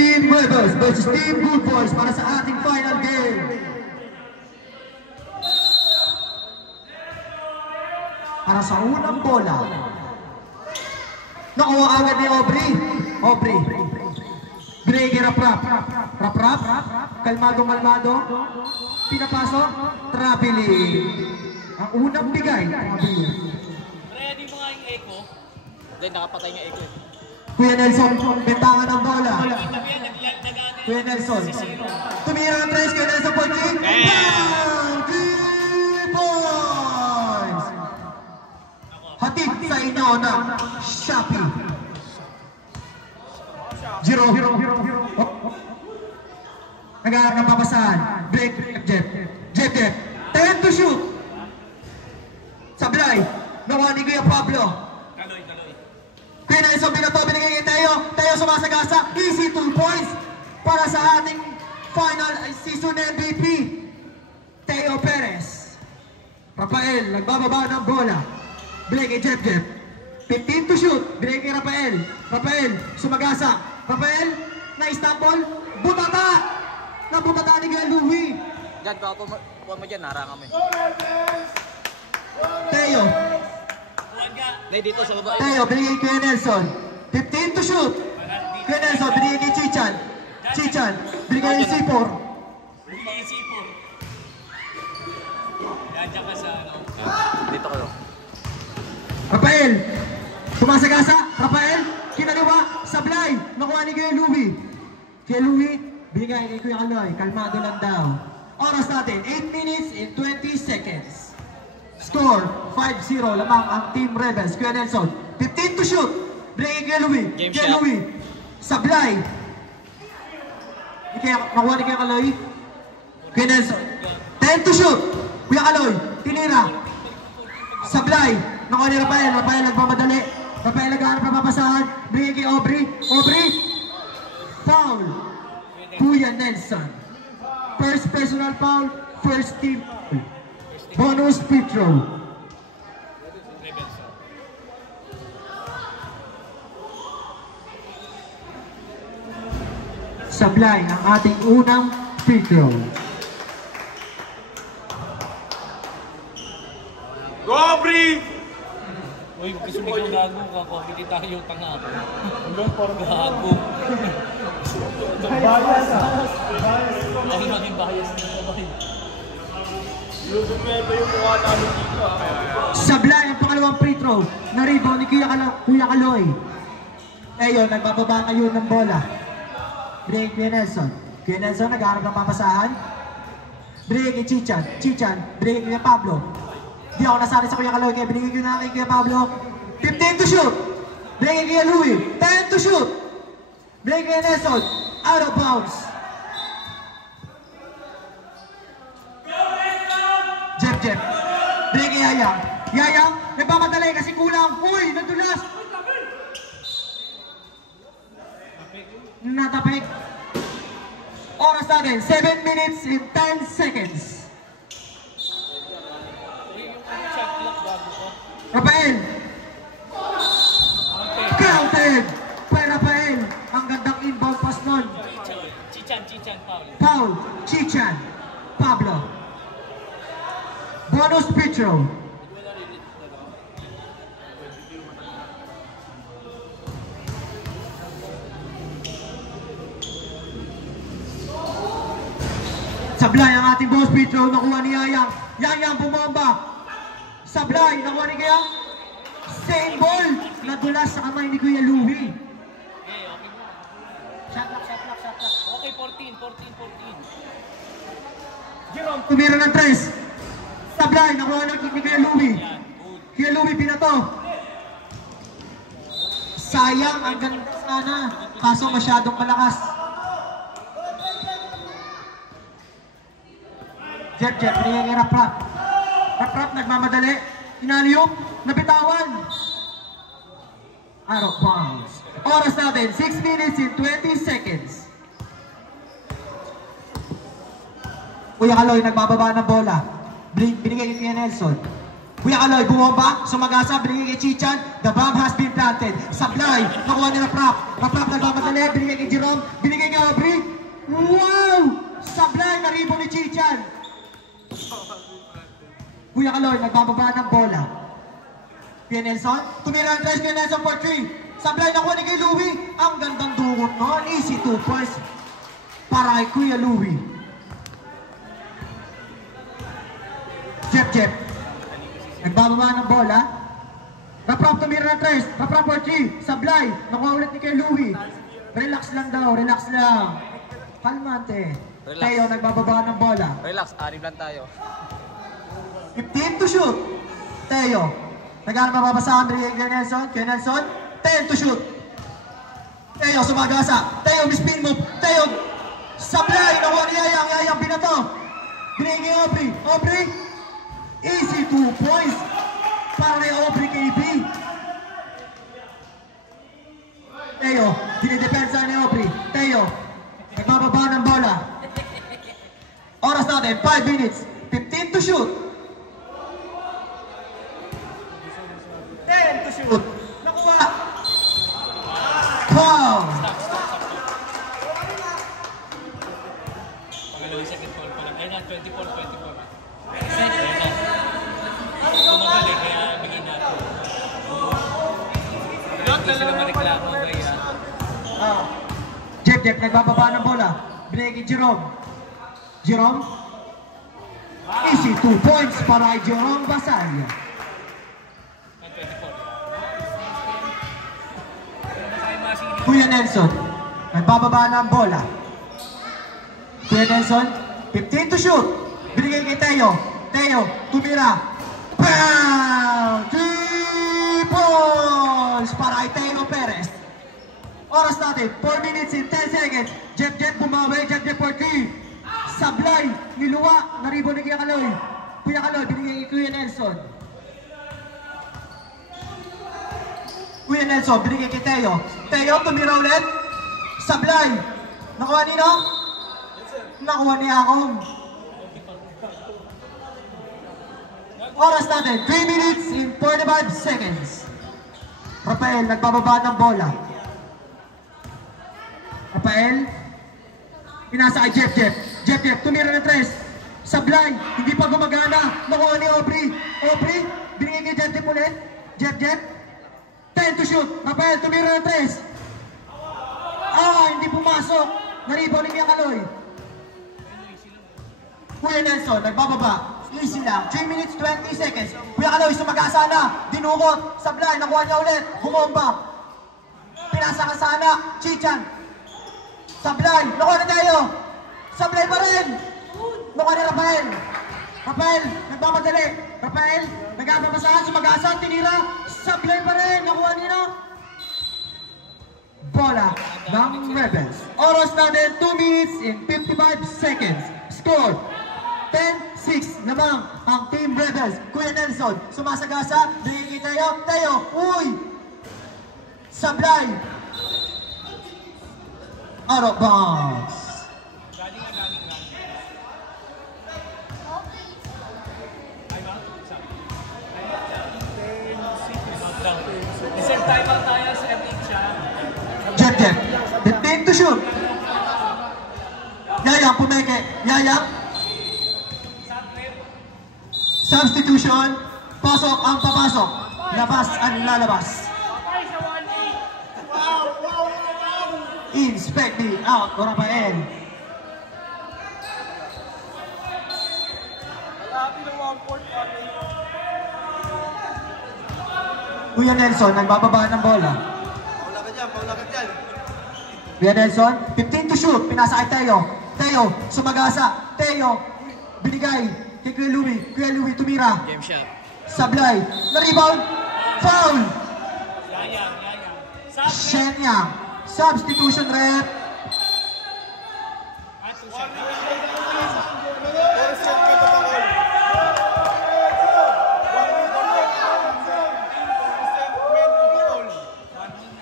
Team Rebels versus Team Good Boys para sa ating final game. Para sa unang bola. Nakuha agad ni Aubrey. Binigay rap-rap. Kalmado. Pinapasok. Traveling. Ang unang bigay. Ready mo nga yung echo. Hindi, nakapatay nga echo. Kuya Nelson, bentangan ng bola. Kuya Nelson. Tumira ng 3, Kuya Nelson for kick. Bang! 3 points! Hatid sa inyo na Shopee. Jiro. Nag-aaral ng papasahan. Break, Jeff. 10 to shoot. Sablay. Nakuha ni Kuya Pablo. Kuya Nelson, binigay kay Teo sumasagasa. Easy 2 points para sa ating final season MVP. Teo Perez. Rafael, nagbababa ng bola. Binigay kay Jeff. 15 to shoot. Binigay kay Rafael, sumagasa. Rafael, na-stumble. Nabutata ni Kuya Louie. Diyan, puwan mo dyan, narangan mo. Teo. Hindi, dito sa baba. Teo, binigay kay Nelson. 15 to shoot. Kuya Nelson, binigay kay Chichan, binigay kay C4. Diyan ka sa ano. Dito kayo. Rafael, sumasagasa. Rafael, kinaliwa, sablay. Nakuha ni Kuya Louie. Kuya Louie, binigay kay Kuya Kaloy. Kalmado lang daw. Oras natin, 8 minutes and 20 seconds. Score, 5-0 lamang ang Team Rebels. Kuya Nelson, 15 to shoot. Binigay kay Kuya Louie. Sablay. Nakuha ni Kuya Kaloy. Kuya Nelson, 10 to shoot. Kuya Kaloy, tinira. Sablay. Nakuha ni Rafael nagmamadali. Rafael naghahanap ng papasahan. Binigay kay Aubrey. Foul. Kuya Nelson. First personal foul. First team foul. Bonus free throw. Sablay ang ating unang free throw. Go, Aubrey! Uy, kasi may gago ka, hindi tayo tanga. Hanggang parang gago. Bias Ay, maging bias na naman. Ilusumento yung mukha namin dito. Sablay ang pangalawang free throw. Na-rebound ni Kuya Kaloy. Ayun, nagbababa ngayon ng bola. Binigay Kuya Nelson. Kuya Nelson nag-aaral ng papasahan. Binigay kay Chichan. Binigay kay Pablo. Di ako nasali sa Kuya Kaloy, kaya binigay ko na kay Kuya Pablo. 15 to shoot. Binigay kay Louie. 10 to shoot. Binigay kay Nelson. Out of bounds. Jeff. Binigay kay Yayang. Nagpapadali kasi kulang. Uy, nadulas. Natapik. Oras natin, 7 minutes and 10 seconds. Rafael. Counted by Rafael. Ang gandang inbound pass nun. Chichan, Paul, Chichan, Pablo. Bonus free throw. Sablay ang ating bonus free throw. Nakuha ni Yayang. Yayang bumomba. Sablay, nakuha ni Kuya. Same ball. Nadulas sa kamay ni Kuya Louie. Shot lock. Okay, 14. Jerome, tumira ng 3. Sablay, nakuha ni Kuya Louie. Kuya Louie, pinato. Sayang, ang ganda sana. Kaso masyadong malakas. Jeff, binigay kay Rap. Rap, nagmamadali. Inaliyok, nabitawan. Out of bounds. Oras natin, 6 minutes and 20 seconds. Kuya Kaloy, nagbababa ng bola. Binigay kay Nelson. Kuya Kaloy, bumomba, sumagasa, binigay kay Chichan. The bomb has been planted. Sablay, nakuha ni Rap. Rap nagmamadali, binigay kay Jerome. Binigay kay ribo ni Chichan. Kuya Kaloy, nagbababa ng bola. Kuya Nelson, tumira ang 3, Kuya Nelson for 3. Sablay nakuha ni kay Louie. Ang gandang dungot nun. Easy 2 points para kay Kuya Louie. Jep. Nagbababa ng bola. Raprap tumira ng 3. Raprap for 3. Sablay. Nakuha ulit ni kay Louie. Relax lang daw. Relax lang. Kalmante. Relax. Teo nagbababa ng bola. Relax, anim lang tayo. 15 to shoot. Teo. Nagano mababasahan ni Kuya Nelson. Kuya Nelson. 10 to shoot. Teo sumagasa. Teo mispin move. Teo. Sablay. Nakuha ni Yayang. Yayang binato. Binigay Aubrey. Aubrey. Easy 2 points. Para kay Aubrey KB. Teo. Dinidepensa ni Aubrey. Teo. Nagbababa ng bola. Oras natin. 5 minutes. 15 to shoot. 10 to shoot. Nakuha. Wow. Pangalawang second foul pa lang. Ayun na, 24. Kumagaling, kaya bigyan natin. Hindi sila mareklamo, kaya... Jep nagbababa ng bola. Binigay kay Jerome. Jerome. Easy 2 points para kay Jerome Basal. 24. Kuya Nelson. Nagbababa ng bola. Kuya Nelson. 15 to shoot. Binigay kay Teo. Teo. Tumira. Bam! 3 points para kay Teo Perez. Oras natin, 4 minutes and 10 seconds. Jep bumawi, Jep for 3. Sablay, niluwa, naribo ni Kuya Kaloy. Kuya Kaloy, binigay kay Kuya Nelson. Kuya Nelson, binigay kay Teo. Teo, tumira ulit. Sablay. Nakuha nino? Nakuha ni Akong. Oras natin, 3 minutes and 45 seconds. Rafael, nagbababa ng bola. Rafael, pinasa kay Jep, tumira ng 3. Sablay, hindi pa gumagana. Nakuha ni Aubrey. Aubrey, binigay kay Jep ulit. Jep, 10 to shoot. Rafael, tumira ng 3. Hindi pumasok. Naribaw ni Kuya Kaloy. Kuya Nelson, nagbababa. Easy lang. 3 minutes, 20 seconds. Kuya Kaloy, sumagasa na. Dinukot. Sablay, nakuha niya ulit. Bumomba. Pinasa ka sana. Chichan. Sablay, nakuha na tayo. Sablay pa rin. Nakuha ni Rafael. Rafael, nagmamadali. Rafael, nagpapasahan, sumagasa, tinira. Sablay pa rin. Nakuha nila. Bola ng Rebels. Oras natin, 2 minutes and 55 seconds. Score, 10-6 namang ang Team Rebels. Kuya Nelson, sumasagasa. Bigay tayo. Tayo, uy. Sablay. Out of bounds. Isang timeout tayo sa MH siya. Jep. 15 to shoot. Yayang pumeke. Yayang. Substitution. Pasok ang papasok. Labas ang lalabas. Inspecting out for Rafael. Kuya Nelson, nagbababa ng bola. Paula ka dyan. Kuya Nelson, 15 to shoot. Pinasa kay Teo. Teo, sumagasa. Teo, binigay kay Kuya Louie. Kuya Louie, tumira. Game shot. Sablay, na-rebound. Foul. Yayang. Shenyang. Substitution rep.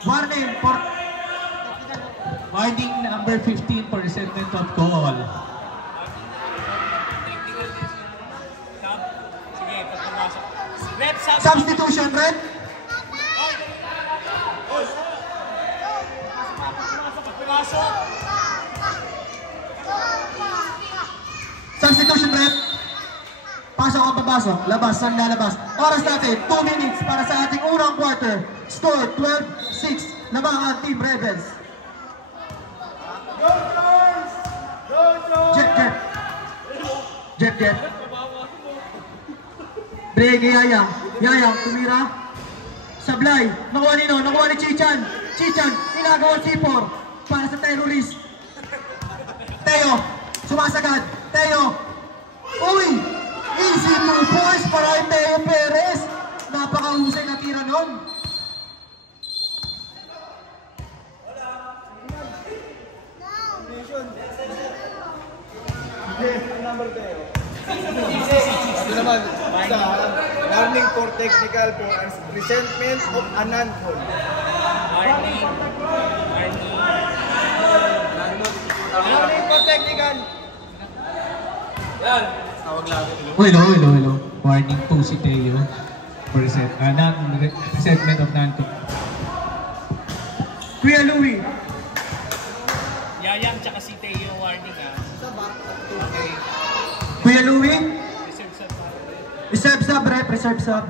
Warning for Warning number 15 for resentment of goal. Sige, pagpumasok. Rep, substitution rep. Pagpumasok. papasok, labas, saan lalabas. Oras natin, 2 minutes para sa ating unang quarter. Score, 12-6, labangan Team Rebels. Jep. Break, Yayang, tumira. Sablay, nakuha ni Chichan. Chichan, inagawa C4 para sa terrorist. Teo, sumasagad. Teo, uy! Easy 2 points para kay Teo Perez. Napakahusay na tira nun. Ito naman, isa, warning for technical for resentment of a non-fall. Warning for technical. Yan. Tawag lang. Hello. Warning po si Teo. Resentment of non Kuya Louie. Yayang tsaka si Teo warning Kuya Louie. Reserve sub. Reserve sub.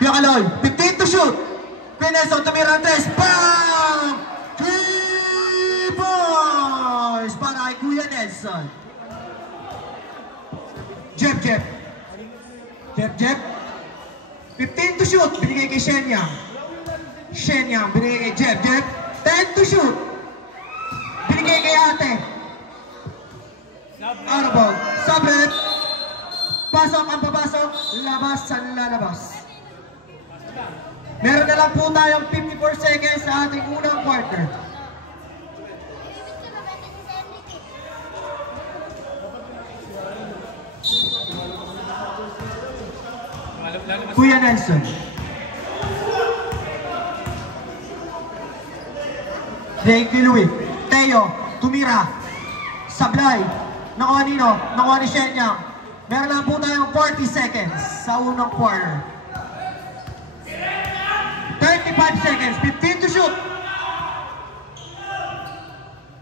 Kuya Kaloy, 15 to shoot. Kuya Nelson, tumira ng 3. Bam! 3 points para kay Kuya Nelson. Jep. 15 to shoot, binigay kay Shenyang. Binigay kay Jep. 10 to shoot, binigay kay Ate. Out of ball. Sabit. Pasok ang papasok, labas ang lalabas. Meron na lang po tayong 54 seconds sa ating unang quarter. Kuya Nelson. Thank you, Louie. Teo, tumira. Sablay. Nakuha ni Shenyang. Meron lang po tayong 40 seconds sa unang quarter. 35 seconds, 15 to shoot.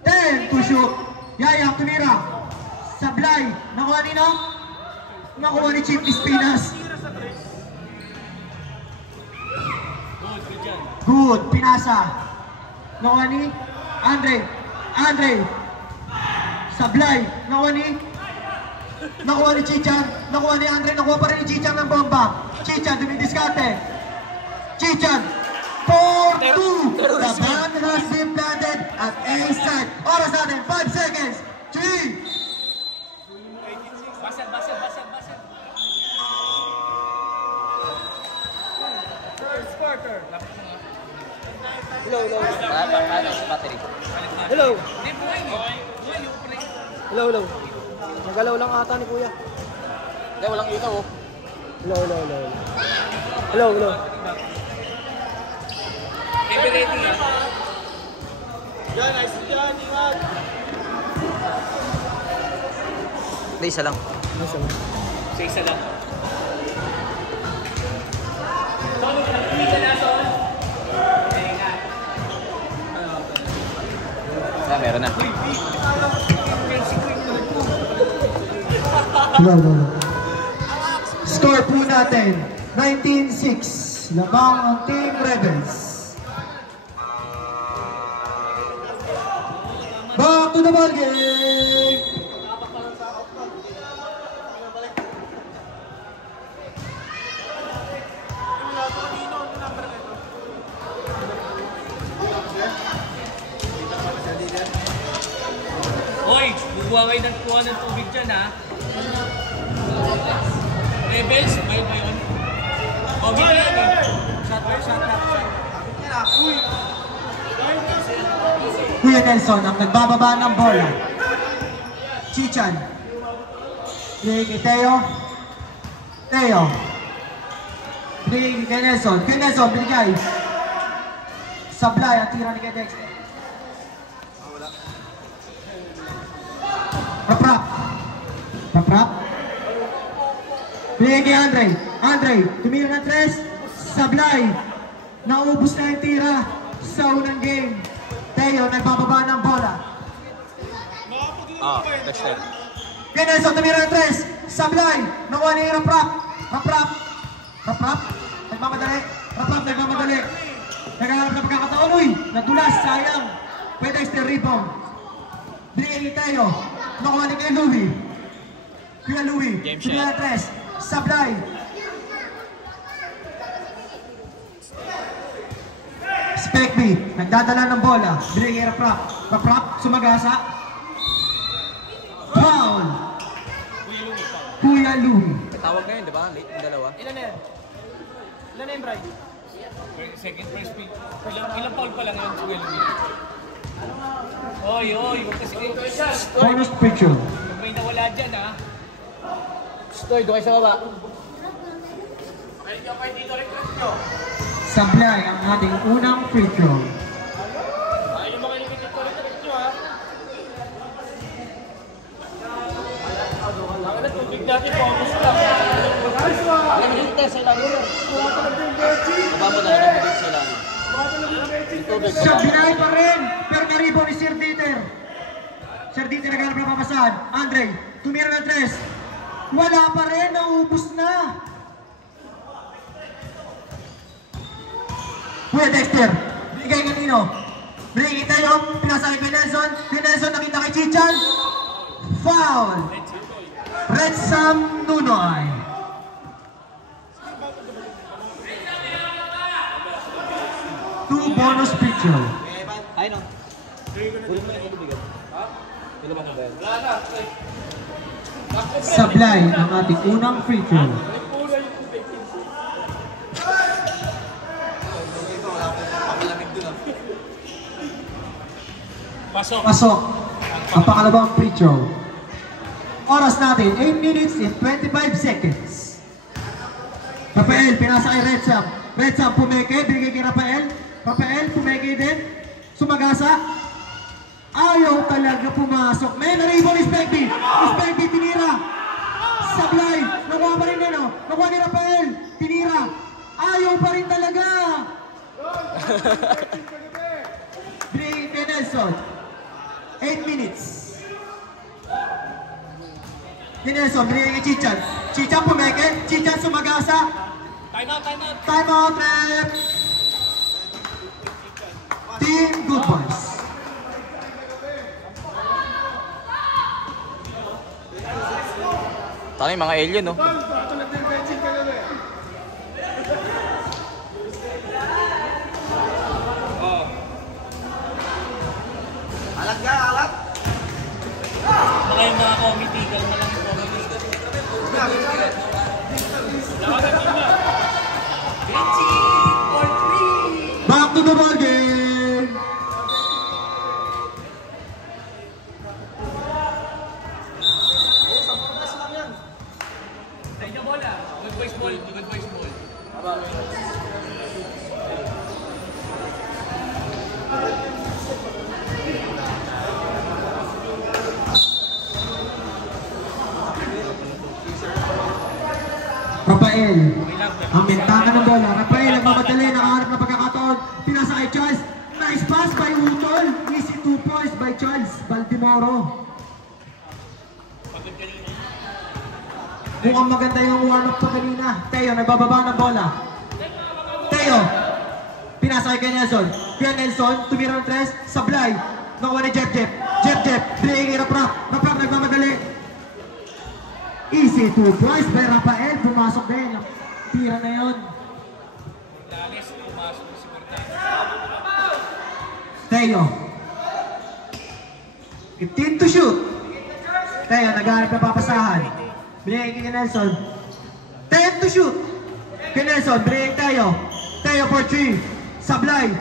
10 to shoot. Yayang tumira. Sablay. Nakuha ni Chief Espinas. Good, pinasa. Nakuha ni Andre. Sablay. Nakuha ni Chichan. Nakuha ni Andre. Nakuha pa rin ni Chichan ng bomba. Chichan, dumidiskarte. Chichan. 4-2. The ban has been planted at A side. Oras natin, 5 seconds. 3. Basel. First quarter. Hello. Hello. Nagalaw lang ata ni Kuya. Hindi, walang ilaw oh. Hello. Everything Yan, nice yan, ingat. Hindi, isa lang. Sa isa lang. Meron na. Score po natin, 19-6. Labang ang Team Rebels. Back to the ball game! Hoy, bubuha kayo ng kuha ng tubig dyan ha. Rebels, may yun. Okay na yan eh. Shot. Kuya Nelson ang nagbababa ng bola. Chichan. Binigay kay Teo. Binigay kay Nelson. Kuya Nelson, binigay. Sablay, ang tira ni kay Dexter. Paprap. Binigay kay Andre, tumira ng 3. Sablay. Naubos na yung tira sa unang game. Teo, nagbababa ng bola. Dexter. Kay Nelson, tumira ng 3. Sablay. Nakuha ni Paprap. Raprap. Raprap. Nagmamadali. Raprap, nagmamadali. Naghahanap na pagkakataon. Uy, nadulas, sayang. Pwede extra rebound. Binigay tayo. Nakuha ni kay Louie. Kuya Louie. Game Sumila shot. tres. Sablay. Spekby. Nagdadala ng bola. Binigay kay Raprap. Raprap, sumagasa. Foul. Kuya Louie. Tawag na yun, di ba? Late yung dalawa. Ilan na yan? Ilan na yan, Bri? Second first pick. Ilang foul pa lang yun, Kuya Louie? Oy, huwag kasi kayo. Bonus picture. Huwag may nawala dyan, ha? Stoy, doon kayo sa baba. Sablay ang ating unang free throw. Ayaw mo kayo ito nyo, ha? Ang tubig natin, focus lang. Alam mo dito sa ilalim. Baba na lang dito sa ilalim. Sablay pa rin, pero naribo ni Sir Dieter. Sir Dieter naghanap ng papasahan. Andre, tumira ng tres. Wala pa rin, naubos na. Kuya Dexter, binigay kanino? Binigay tayo, pinasakay kay Nelson. Kay Nelson nakita kay Chichan. Foul. Red Sam Nunoy. Two bonus picture. Ay, no. Ulit mo na yung lubigan. Ilan ba ba yan? Sablay ang ating unang free throw. Pasok. Pasok ang pangalawang free throw. Oras natin, 8 minutes and 25 seconds. Rafael, pinasa kay Red Sam. Red Sam, pumeke, binigay kay Rafael. Rafael, pumeke din. Sumagasa. Ayaw talaga pumasok. May naribo ni Spekby. Spekby, tinira. Sablay, nakuha pa rin ano. Nakuha ni Rafael, tinira. Ayaw pa rin talaga. Binigay kay Nelson. 8 minutes. Ni Nelson, binigay kay Chichan. Chichan pumeke, Chichan sumagasa. Time out, time out. Time out, rep! Team Good Boys. Tama yung mga alien, no? Alat ka, alat! Mga yung mga committee, kalma lang yung committee. Back to the ball game. Tayo na bola. Good boys ball, good boys ball. Rafael, ang bintana ng bola. Rafael, nagmamadali, nakaharap na pagkakataon. Pinasa kay Charles. Nice pass by Utol. Easy 2 points by Charles Baldimoro. Mukhang maganda yung warm-up pa kanina. Teo, nagbababa ng bola. Teo, pinasa kay Nelson. Kuya Nelson, tumira ng tres. Sablay, nakuha ni Jep Jep. Jep Jep, binigay kay Raprap. Raprap nagmamadali. Easy 2 points by Rafael. Pumasok din. Tira na yun. Lalis, pumasok si Bertan. Teo. 15 to shoot. Teo, naghanap na papasahan. Binigay kay Nelson. 10 to shoot. Kay Nelson, binigay Teo. Teo for 3. Sablay.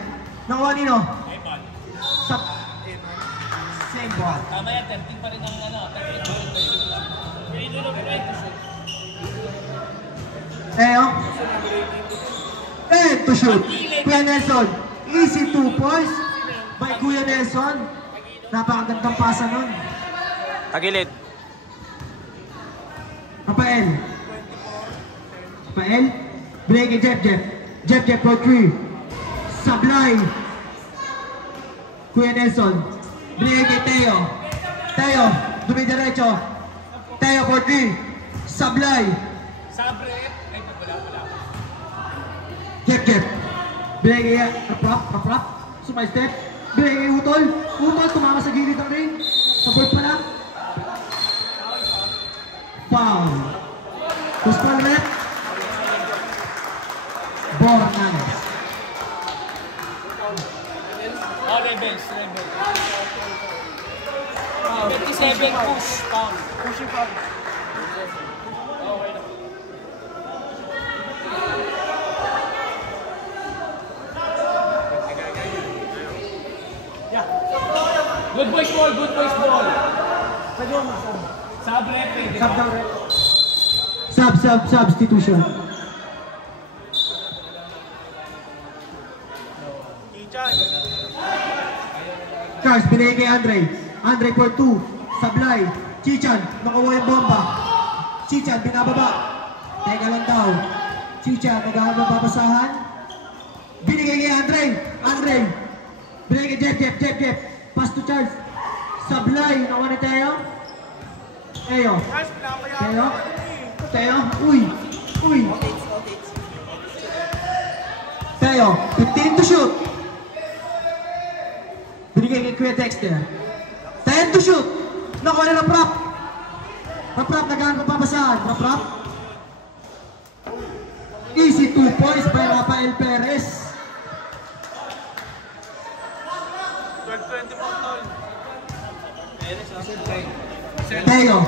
Nakuha nino. Ay, ball. Same ball. Tama yan, 13 pa rin ang ano. 13 ball. Teo. 10 to shoot. Kuya Nelson. Easy 2 points by Kuya Nelson. Napakagandang pasa nun. Tagilid. Rafael. Rafael. Binigay kay Jep Jep. Jep Jep for 3. Sablay. Kuya Nelson. Binigay kay Teo. Teo. Dumidiretso. Teo for 3. Sablay. Sabre. Jeb. Binigay Aprap. Sumay-step. Binigay Utol. Utol, tumama sa gilid ng ring. Support pa lang. Foul. Puspal red. Bornanes. Oh, rebels. 27 push, pound. Pushing foul. Good boys ball. Sub rep, di ba? Substitution. Charles, binigay kay Andre. Andre for 2. Sablay. Chichan, nakuha yung bomba. Chichan, binababa. Teka lang daw. Chichan, naghahanap ng babasahan. Binigay kay Andre. Binigay kay Jeff. Pass to Charles. Sablay, nakuha ni Teo. Teo. Uy. Teo, 15 to shoot. Binigay kay Kuya Dexter. 10 to shoot. Nakuha na ng prop. Prop, naghahanap ng babasahan. Prop. Easy 2 points by Rafael Perez. 12-24 tol. Teo.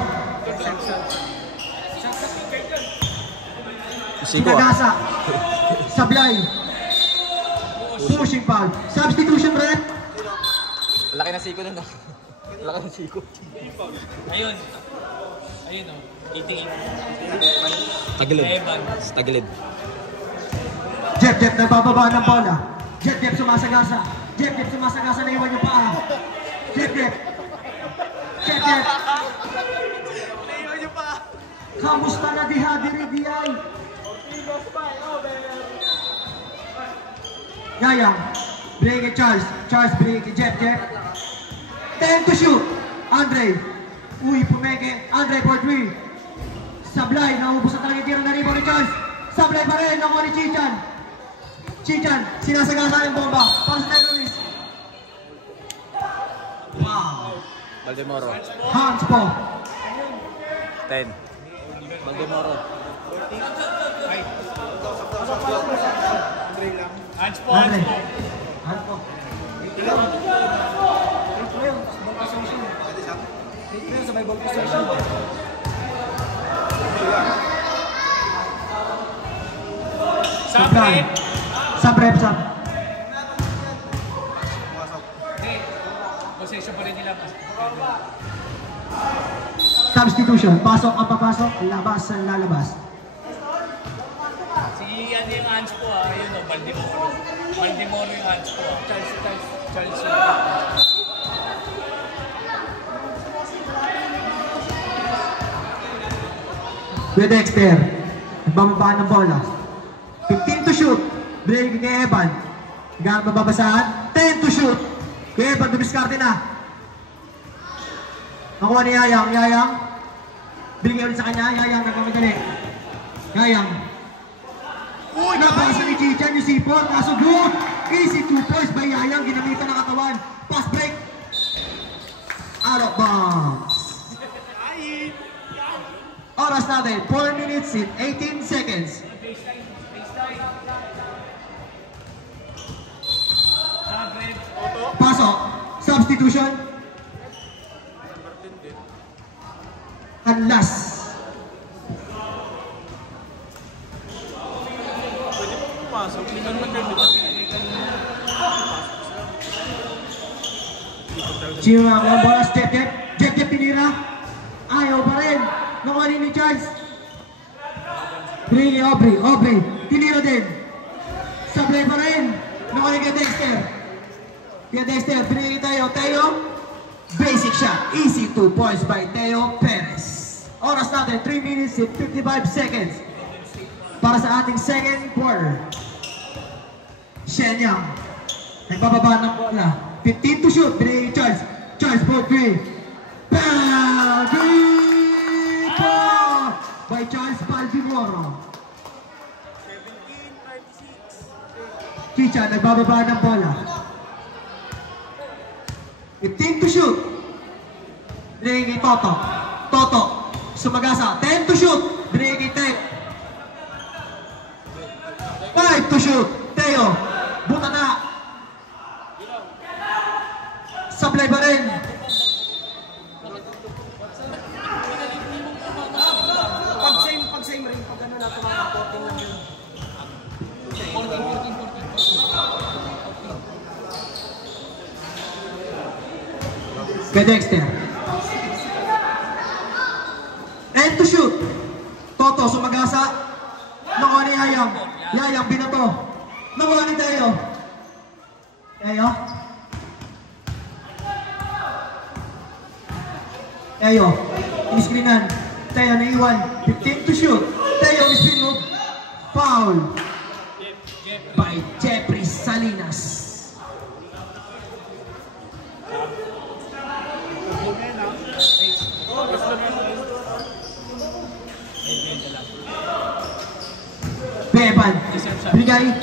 Nagasa. Sablay. Pushing foul. Substitution red. Laki na siko nun. Laki na siko. Ayun oh. 88. Tagilid. Evan. Tagilid. Jeff, nagbababa ng bola. Jeff, sumasagasa. Jeff, na iwan yung paa. Jeff. Kamusta na dihadiri-diay? Yayang, binigay kay Charles. Charles, binigay kay Jeff. 10 to shoot. Andre. Uy, pumeke. Andre for 3. Sablay, naubos na talaga yung tiro na rebound ni Charles. Sablay pa rin, nakuha ni Chichan, sinasagasa yung bomba. Para sa terrorist. Wow. Valdemoro. Hands po. 10. Valdemoro. Hands po. Andre. Hands po. Sub rep. Sub. Possession pa rin nila. Substitution. Pasok ang papasok. Labas ang lalabas. Si ano yung hands po yun o, Valdemoro yung hands po Charles. Kuya Dexter. Nagbababa ng bola. 15 to shoot. Break ni Evan. Gaan mababasahan. 10 to shoot. Kuya Evan, dumiskarte na. Nakuha ni Yayang. Binigay ulit sa kanya. Yayang, nagmamadali. Yayang. Napasa ni Chichan yung sipon. Nasugot. Easy 2 points by Yayang. Ginamitan ng katawan. Pass break. Out of bounds. Oras natin. 4 minutes and 18 seconds. Pasok. Substitution. Unless. Sino nga ang bolas? Jeff tinira. Ayaw pa rin. Nakuha ni Charles. Bring Aubrey. Tinira din. Sablay pa rin. Nakuha ni Dexter. Binigay tayo. Teo. Basic shot. Easy 2 points by Teo Perez. Oras natin. 3 minutes and 55 seconds. Para sa ating second quarter. Shenyang. Nagbababa ng bola. 15 to shoot. Binigay Charles. Charles for 3. By Charles Valdemoro. 17-36. Chicha, nagbababa ng bola. 15 to shoot. Binigay kay Toto. Toto, sumagasa. 10 to shoot. Binigay kay Teo. 5 to shoot. Teo, buta na. Sablay ba rin? Pag same ring, pag ano na, tumama 14 lang yun. 14. Kay Dexter. 10 to shoot. Toto, sumagasa. Nakuha ni Yayang. Yayang, binato. Nakuha ni Teo. Teo. Teo, iniskrinan. Teo, naiwan. 15 to shoot. Teo, spin move. Foul. By Jeffrey Salinas. Beban. Binigay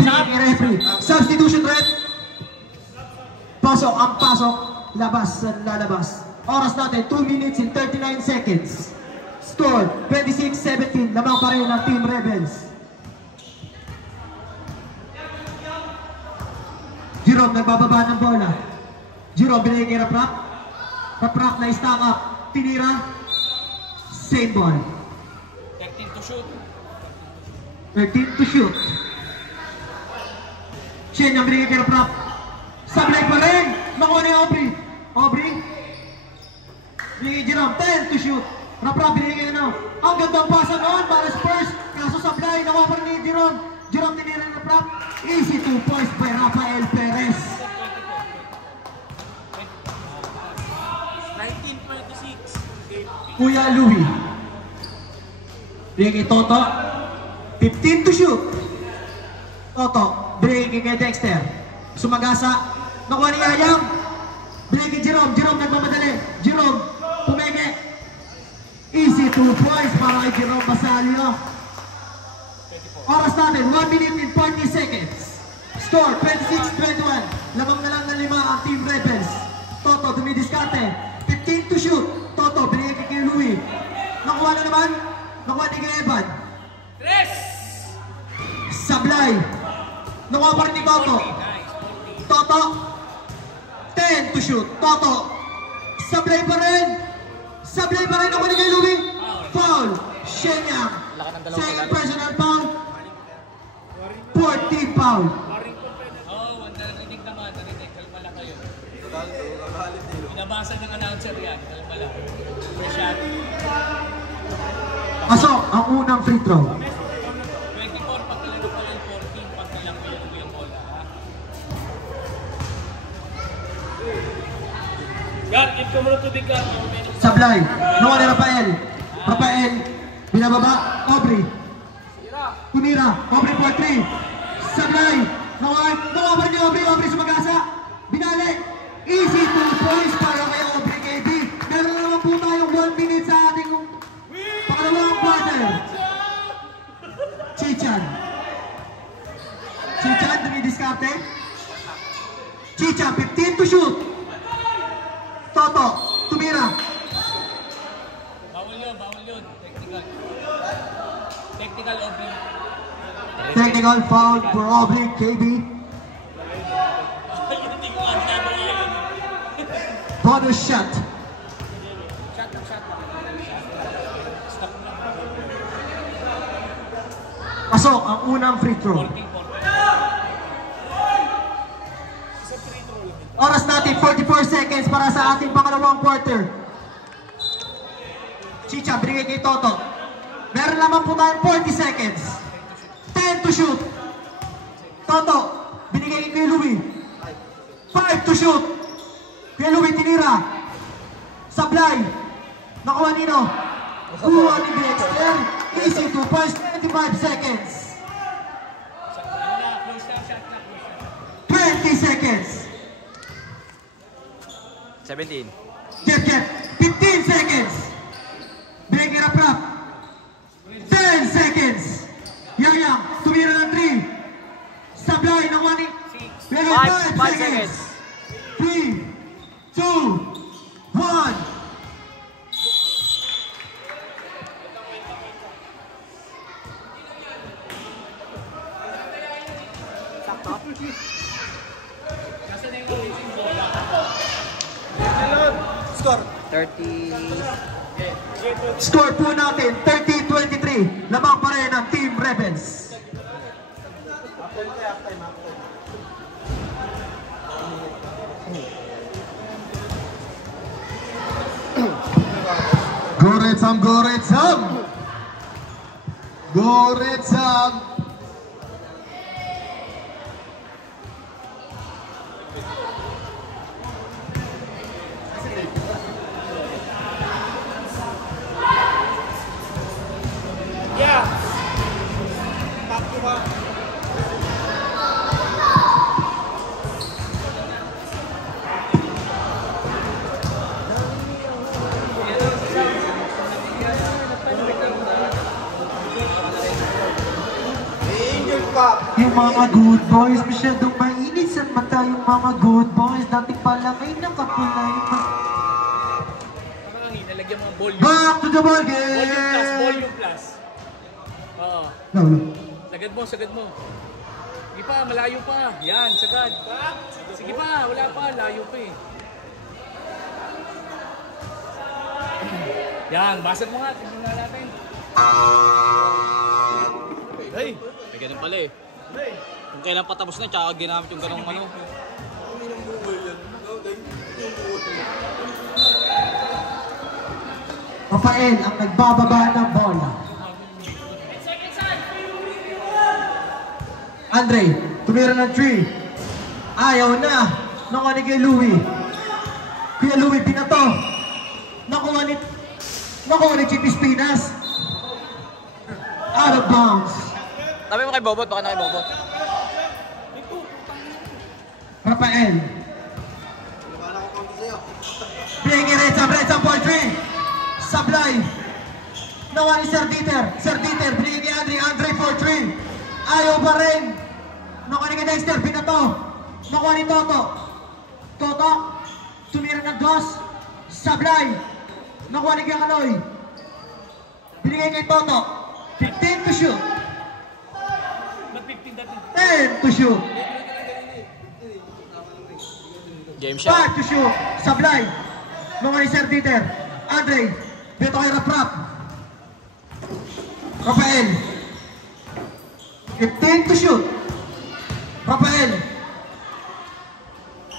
kay referee. Substitution threat. Pasok ang pasok. Labas ang lalabas. Oras natin, 2 minutes and 39 seconds. Score, 26-17. Lamang pa rin ng Team Rebels. Jerome, nagbababa ng bola. Jerome, binigay kay Raprap. Raprap na stack up. Tinira. Same ball. 13 to shoot. 13 to shoot. Shen, ang binigay kay Raprap. Sablay pa rin. Nakuha ni Aubrey. Aubrey. Binigay Jerome. 10 to shoot. Raprap, binigay na. Ang gandang pasa noon para Spurs. Kaso sablay. Nakuha pa rin ni Jerome. Jerome tinira ni Raprap. Easy 2 points by Rafael Perez. 19-26. Kuya Louie. Binigay kay Toto. 15 to shoot. Toto. Binigay kay Dexter. Sumagasa. Nakuha ni Yayang. Binigay kay Jerome. Jerome nagmamadali. Jerome. Pumenge. Easy 2 points para kay Jerome Basalio. Oras natin, 1 minute and 40 seconds. Score, 26-21. Lamang na lang ng 5 ang Team Rebels. Toto, dumidiskarte. 15 to shoot. Toto, binigay kay Louie. Nakuha na naman. Nakuha ni kay Evan. Sablay. Nakuha pa rin ni Toto. Toto. 10 to shoot. Toto. Sablay pa rin. Sablay pa rin. Nakuha ni kay Louie. Foul. Shenyang. Second personal foul. 14 foul. Oo, narinig naman. Narinig. Kalma lang kayo. Binabasa ng announcer yan. Kalma lang. First shot. Pasok ang unang free throw. 24. Pag talaga pala yung 14. Pag talaga pala yung bola. Ha? God, give ko muna tubig ka. Sablay. Nakuha ni Rafael. Rafael. Binababa. Aubrey. Tumira. Aubrey for 3. Sablay. Nakuha pa rin ni Aubrey. Aubrey sumagasa. Binali. Easy 2 points para kay Aubrey KB. Meron na naman po tayong 1 minute sa ating pangalawang quarter. Chichan. Chichan, dumidiskarte. Chichan, 15 to shoot. Toto, tumira. Bawal yun. Technical. Technical open. Technical foul for Aubrey KB. Hindi ko nga ginagawa yun. Bonus shot. Shot. Stop na. Pasok ang unang free throw. 14. Oras natin, 44 seconds para sa ating pangalawang quarter. Chicha, binigay kay Toto. Meron naman po tayong 40 seconds. 10 to shoot. Toto, binigay kay Louie. 5 to shoot. Kay Louie, tinira. Sablay. Nakuha nino. Kuha ni Dexter. Easy 2 points, 25 seconds. 20 seconds. 17. Jeff, 15 seconds. Break it up. 10 seconds. Yayang, tumira ng 3. Sablay. Sablay, nakuha ni... We have 5 seconds. 3, 2, 1. Score. 30. Score po natin, 30-23. Lamang pa rin ang Team Rebels. Go Red Sam, go Red Sam! Go Red Sam! Yung mga good boys, masyadong mainit sa mata yung mga good boys. Dati pala may nakakulay pa. Nalagyan mo ang volume. Back to the ball Volume game! plus. Oo. No. Sagad mo. Sige pa, malayo pa. Yan, sagad. Sige pa, wala pa, layo pa eh. Yan, basag mo nga. Tignan nga natin. Hey! May ganun pala eh. Kung kailan patapos na, tsaka ginamit yung ganong ano. Rafael ang nagbababa ng bola. Andre, tumira ng 3. Ayaw na. Nakuha ni kay Louie. Kuya Louie, pinato. Nakuha ni Chippy Spinas. Out of bounds. Tabi mo kay Bobot, baka na kay Bobot. Rafael. Bring it, Red Sam for 3. Sablay. Nakuha ni Sir Dieter, bring it kay Andre for 3. Ayaw pa rin. Nakuha ni kay Dexter, pinato. Nakuha ni Toto. Tumira ng dos. Sablay. Nakuha ni kay Kaloy. Binigay kay Toto. 15 to shoot. 10 to shoot. Game shot. 5 to shoot. Sablay. Nakuha ni Sir Dieter. Andre. Dito kay Raprap. Rafael. 15 to shoot. Rafael.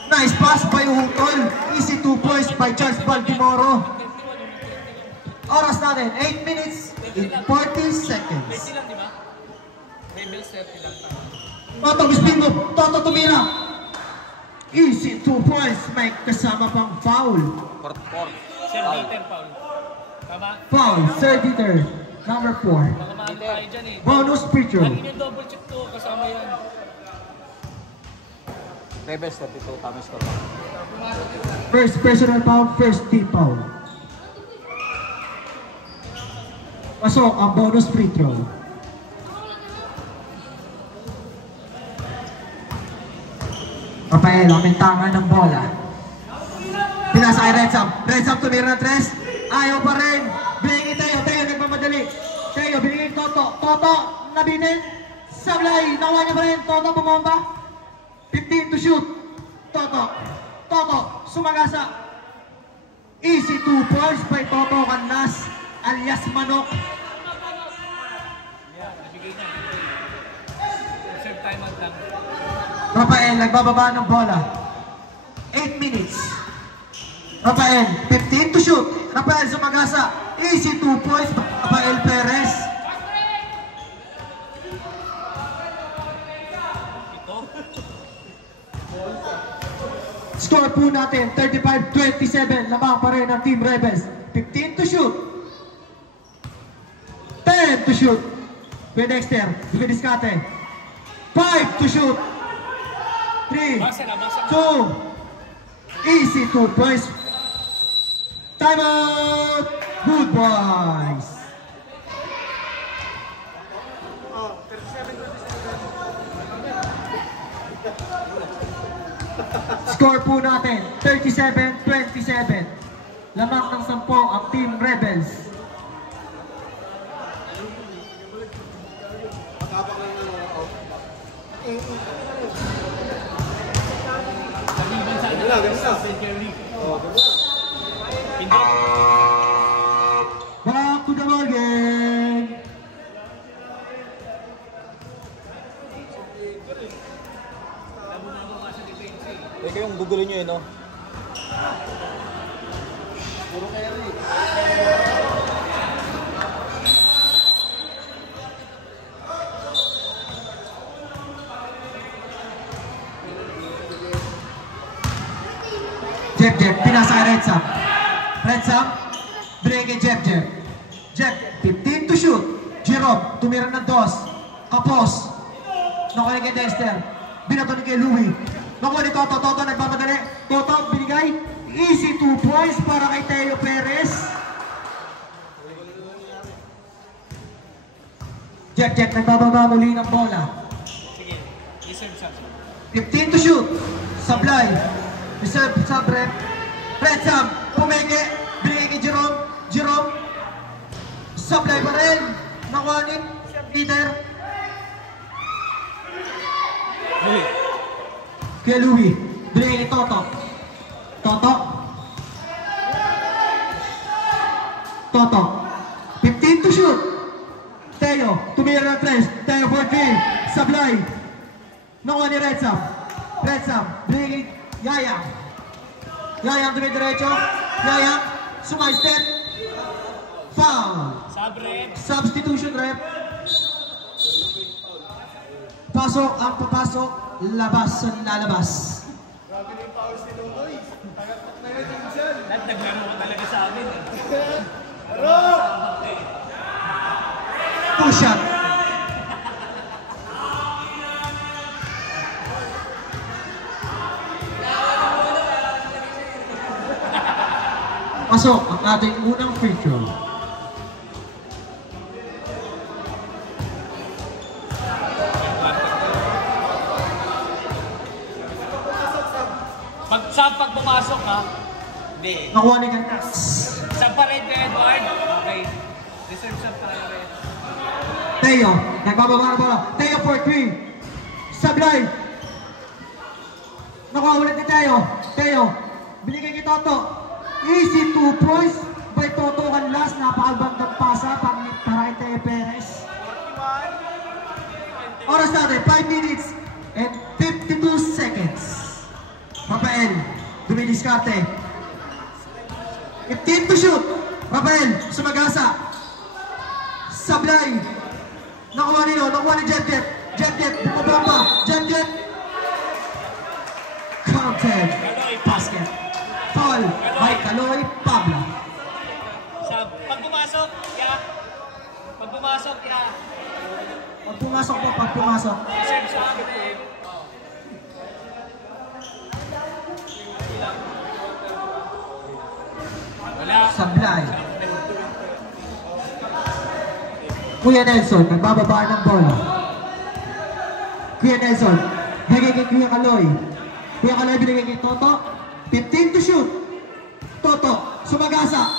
Nice pass by Utol. Easy 2 points by Charles Baltimoro. Oras natin, 8 minutes in 40 seconds. Lang, di ba? May bills 30 lang tayo. Toto Bispingo, Toto tumira. Easy 2 points. May kasama pang foul. Sir Dieter, Paul. Tama? Foul, Sir Dieter. Number 4. Mga mahal tayo dyan eh. Bonus free throw. Lagi nyo double check to, kasama yan. Rebels 32, tama score. First personal foul, first team foul. Pasok ang bonus free throw. Rafael, ang mintangan ng bola. Pinasa kay Red Sam tumira ng 3. Ayaw pa rin. Binigay tayo, nagmamadali. Tayo, binigay Toto, nabitin. Sablay, nakuha niya pa rin. Toto, bumomba. 15 to shoot. Toto, sumagasa. Easy 2 points by Toto Canlas, alias Manok. Yeah, nabigay niya. Reserve time out lang. Rafael, nagbababa ng bola. 8 minutes. Rafael, 15 to shoot. Rafael sumagasa. Easy 2 points by Rafael Perez. Score po natin, 35-27. Lamang pa rin ang Team Rebels. 15 to shoot. 10 to shoot. Kuya Dexter, Diskate. 5 to shoot. 3, 2. Easy 2 points. Time out. Good boys. Score po natin, 37-27. Lamang ng 10 ang Team Rebels. Back to the ball game. Teka yung gugulo nyo no? Jeb, pinasa kay Red Sam. Red Sam, break kay Jeb. Jeb, 15 to shoot. Jerome, tumira ng 2. Kapos. Nakuha kay Dexter. Binato ni kay Louie. Nakuha ni Toto. Toto nagpapadali. Toto, binigay. Easy 2 points para kay Teo Perez. Jeb, nagbababa muli ng bola. Sige, reserve sa 15 to shoot. Sablay. Reserve sa Brett. Red Sam, pumeke. Binigay kay Jerome. Sablay pa rin. Nakuha ni Peter. Kay Louie. Binigay kay Toto. Toto. 15 to shoot. Teo. Tumira ng 3. Teo for 3. Sablay. Nakuha ni Red Sam. Binigay kay Yayang dumidiretso. Yayang. Sumay-step. Foul. Sabre. Substitution rep. Pasok ang papasok. Labas ang lalabas. Lahat naglaro ka talaga sa amin eh. Push shot. Pasok ang ating unang free throw. Pag pumasok ha? Hindi. Nakuha ni Gantas. Saan pa rin kay Edward? Okay. Reserve sa tayo rin. Teo, nagbababa na bola. Teo for 3. Sablay. Nakuha ulit ni Teo. Binigay kay Toto. Easy 2 points by Toto Canlas. Napakalbandang pasa para kay Teo Perez. Oras natin, 5 minutes and 52 seconds. Rafael, dumidiskarte. 15 to shoot. Rafael, sumagasa. Sablay. Nakuha ni Jet. Bumababa. Jet. Counted. Basket. Foul by Kaloy Pablo. Pag pumasok, yeah. Pag pumasok. Reserve sa amin. Wala. Sablay. Kuya Nelson, nagbababa ng bola. Kuya Nelson, binigay kay Kuya Kaloy. Binigay kay Toto. 15 to shoot. Toto, sumagasa.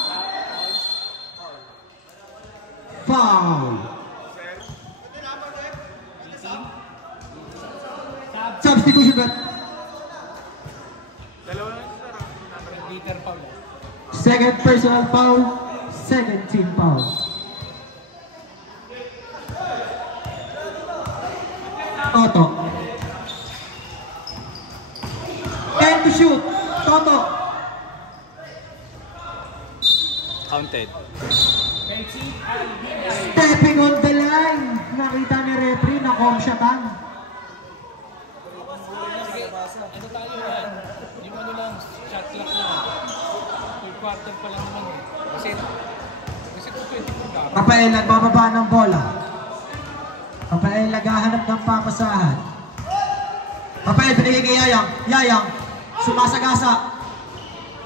Foul. Substitution bet. Peter Paul. Second personal foul. 17 foul. Toto. 10 to shoot. Toto. Counted. Stepping on the line. Nakita ni referee na komsyatan. Ano tayo yan? Yung ano lang, shot clock lang. Third quarter pa lang naman eh. Kasi 2:24 dapat. Rafael nagbababa ng bola. Rafael naghahanap ng papasahan. Rafael binigay kay Yayang. Sumasagasa.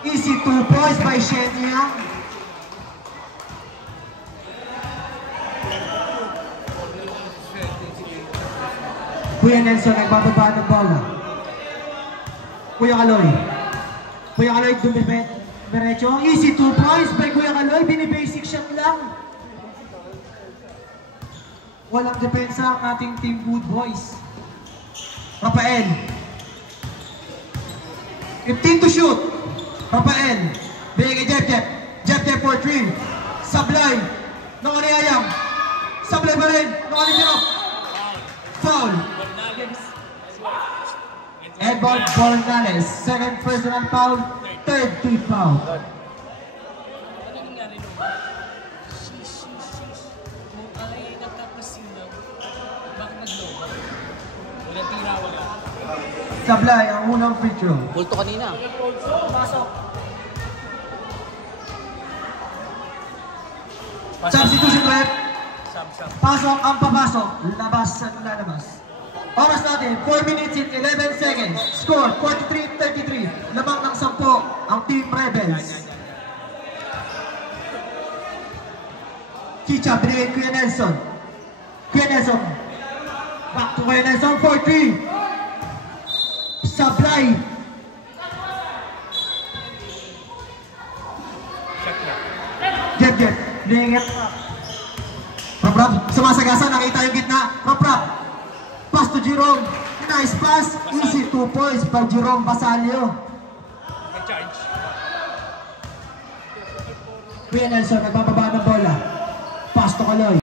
Easy 2 points by Shenya. Kuya Nelson nagbababa ng bola. Kuya Kaloy. Kuya Kaloy, diretso. Easy 2 points by Kuya Kaloy. Bini-basic shot lang. Walang depensa ang ating Team Good Boys. Rafael. 15 to shoot. Rafael. Bigay kay Jeff. Jeff for 3. Sablay. Nakaniyayang. Sablay pa rin. Nakaniyayang. Foul. Edward Bornales. Second personal foul. Third team foul. Sablay ang unang free throw. Bulto kanina. Substitution rep. Pasok ang papasok. Labas at lalabas. Oras natin, 4 minutes and 11 seconds. Score, 43-33. Lamang ng 10 ang Team Rebels. Chicha, binigay Kuya Nelson. Kuya Nelson. Back to Kuya Nelson for 3. Sablay. Jeff. Binigay. Rob, sumasagasa, nakita yung gitna. Rob. Pass to Jerome. Nice pass. Easy 2 points by Jerome Basalio. Charge. Kuya Nelson, nagbababa ng bola. Pass to Kaloy.